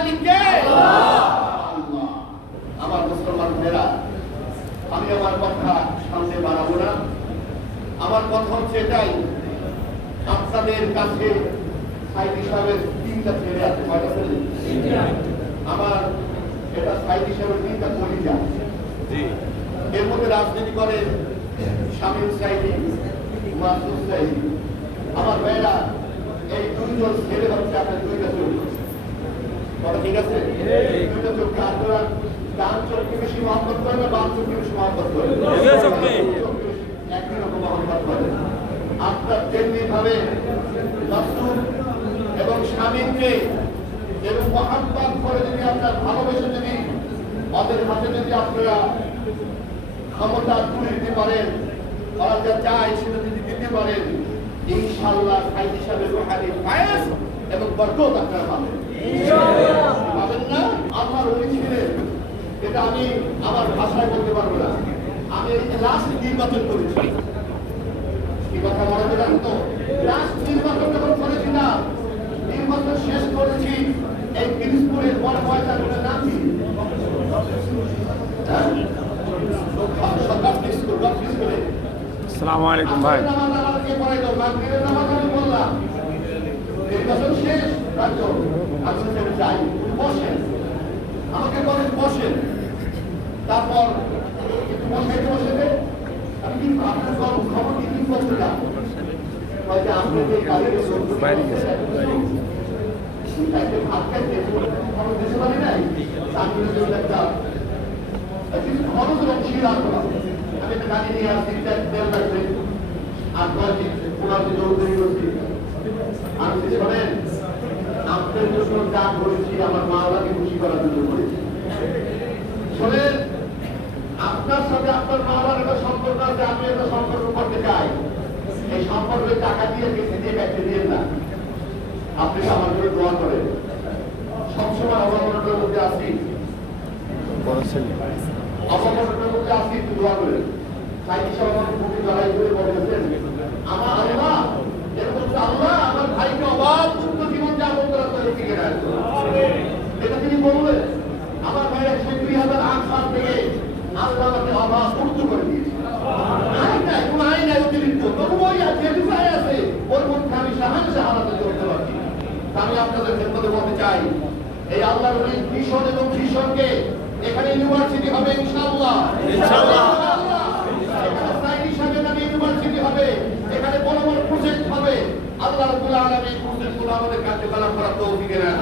মালিক কে? আমার মুসলমান ভাইরা, আমি আমার কথা সামনে বাড়াবো না। আমার কথা হচ্ছে এটাই, আপনাদের কাছে সাইদি সাহেবের 3টা ছেলে আছে। কয়টা ছেলে? আমার এটা সাইদি সাহেবের 3টা কলিজা। এর মধ্যে রাজনীতি করে শামীম সাইদি, মাসুদ সাইদি। আমার ভাইরা, এই 2জন ছেলে হচ্ছে আপনার 2টা চোখ। কথা ঠিক আছে? 2টা চোখ। আপনারা ডান চোখকে বেশি মহব্বত করেন না বাম চোখকে বেশি মহব্বত করেন? একই রকম মহব্বত করেন। আপনার তেমনি ভাবে মাসুদ এবং শামীমকে এবং মহব্বত করে যদি আপনার ভালোবেসে যদি ওদের হাতে যদি আপনারা ক্ষমতা তুলে দিতে পারেন, ওরা যা চায় সেটা যদি দিতে পারেন, ইনশাআল্লাহ সাইদি সাহেবের রুহানি ফায়েজ এবং বরকত আপনারা পাবেন। পাবেন না? আমার ওই ছিলেন, এটা আমি আমার ভাষায় বলতে পারবো না। আমি লাস্ট নির্বাচন করেছি, কি কথা মনে রাখতো? লাস্ট নির্বাচন যখন করেছিলাম, নির্বাচন শেষ করেছি এই পিরিজপুরের বড় ময়দানের নাম কি? আসসালামু আলাইকুম ভাই। নির্বাচন শেষ, যাই বসেন, আমাকে বলেন বসেন। তারপর বসাইতে বসেতে আমি কিন্তু আপনার খবর কি করতে যাব, আপনি যে গাড়ির বাইরে গেছে ভাত খাইতে খবর দিতে পারি নাই, একটা কিছু খরচ এবং শির আসবো না। আমি একটা গাড়ি নিয়ে আসছি, তেল লাগবে আর 10 দিন 15 দিন দৌড় করছি। আমি শোনেন, আপনার জন্য যা করেছি আমার মাওলাকে খুশি করার জন্য করেছি। শোনেন, আপনার সাথে আপনার মাওলার একটা সম্পর্ক আছে, আমি একটা সম্পর্ক করতে চাই। এই সম্পর্কের টাকা দিয়ে কেটে দিয়ে ব্যাগকে দিয়ে না। আপনি আমার জন্য দোয়া করেন। সবসময় অবমাননার মধ্যে আসি, অবমাননার মধ্যে আসি, একটু দোয়া করেন। সাইদি সাহেব আমাকে বুকে জড়াই করে বলেছেন, আমার আল্লাহ এরকম আল্লাহ আমার ভাইকে অবাধ মুক্ত জীবন যাপন করার তৌফিক দেন। এটা তিনি বললেন। আমার ভাইয়ের 2008 সাল থেকে আল্লাহ আমাকে অবাধ মুক্ত করে দিয়েছে। আইন নাই, কোনো আইন নাই অতিরিক্ত, তবুও যেটুকু আইন আছে ওর মধ্যে আমি সাহায্য হারাতে করতে পারছি। আমি আপনাদের খেদমতে বলতে চাই, এই আল্লাহর মিশন এবং ভিশনকে এখানে ইউনিভার্সিটি হবে ইনশাআল্লাহ। ইনশাআল্লাহ এখানে সাইদি সাহেবের নামে ইউনিভার্সিটি হবে, এখানে বড় বড় প্রজেক্ট হবে। আল্লাহ রাব্বুল আলামিন প্রজেক্টগুলো আমাদের কার্যকলাপ করার তৌফিক দেন।